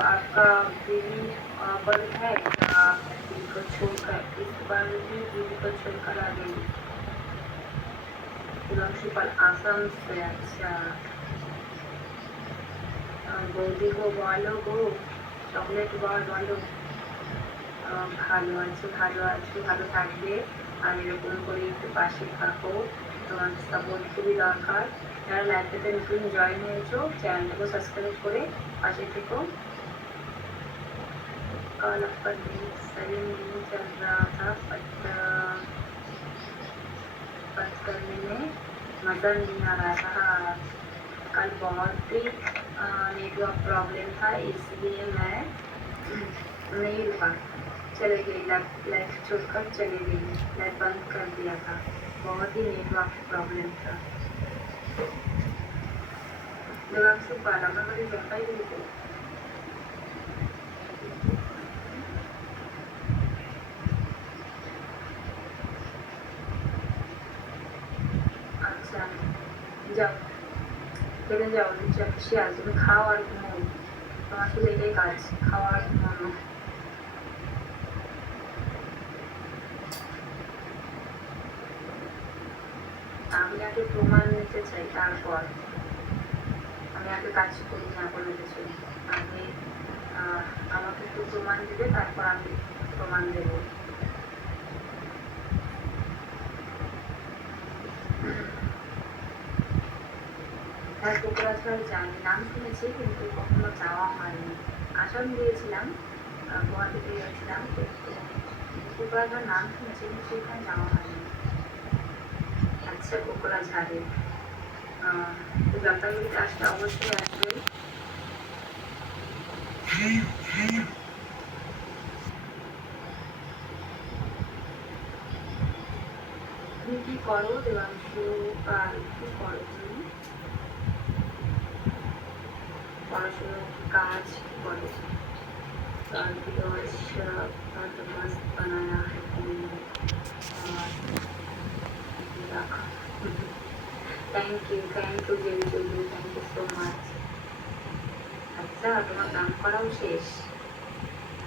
आपका दीदी बर्थ है या आप दीदी को छोड़कर इस बार भी दीदी को छोड़कर आ गई? प्रिंसिपल आसाम से। अच्छा, বৌদি গো বলো গো, চকলেট বলো। ভালো আছো, ভালো আছো, ভালো থাকবে আর এরকম করে একটু পাশে থাকো, তোমার সাপোর্ট খুবই দরকার। যারা লাইফটাতে নতুন জয়েন হয়েছো চ্যানেলটাকে সাবস্ক্রাইব করে पास को। कल आपका दिन सही नहीं चल रहा था, पट करने में मज़ा नहीं आ रहा था। कल बहुत ही नेटवर्क प्रॉब्लम था, इसलिए मैं नहीं रुका, चले गई, लाइफ छोड़कर चले गई, लाइफ बंद कर दिया था, बहुत ही नेटवर्क प्रॉब्लम था। देवांशु पाल আমার বাড়ি জলপাইগুড়িতে। আচ্ছা, যাও খেলে যাও, নিচে এসে আসবে, খাও আর ঘুমাও, তোমার শুধু এটাই কাজ, খাওয়া আর ঘুমানো। আমি আগে প্রমাণ নিতে চাই, তারপর আমি আগে কাজ করি না কোনো কিছু। আমি আমাকে একটু প্রমাণ দেবে, তারপর আমি প্রমাণ দেব। হ্যাঁ, কোকরাঝাড় জানি, নাম শুনেছি কিন্তু কখনো যাওয়া হয়নি। আসাম গিয়েছিলাম, গুয়াহাটিতে গিয়েছিলাম, কিন্তু কোকরাঝাড় নাম শুনেছি কিন্তু সেখানে যাওয়া হয়নি। আচ্ছা, কোকরাঝাড়ে জলপাইগুড়িতে আসলে অবশ্যই আসবে। তুমি কি করো দেবাংশু পাল, কি করো তুমি? পড়াশোনা কি, কাজ কি করো? मस्त बनाया है तुमने, thank you JB Chaudhary, thank you so much. अच्छा, তোমার গান করাও শেষ?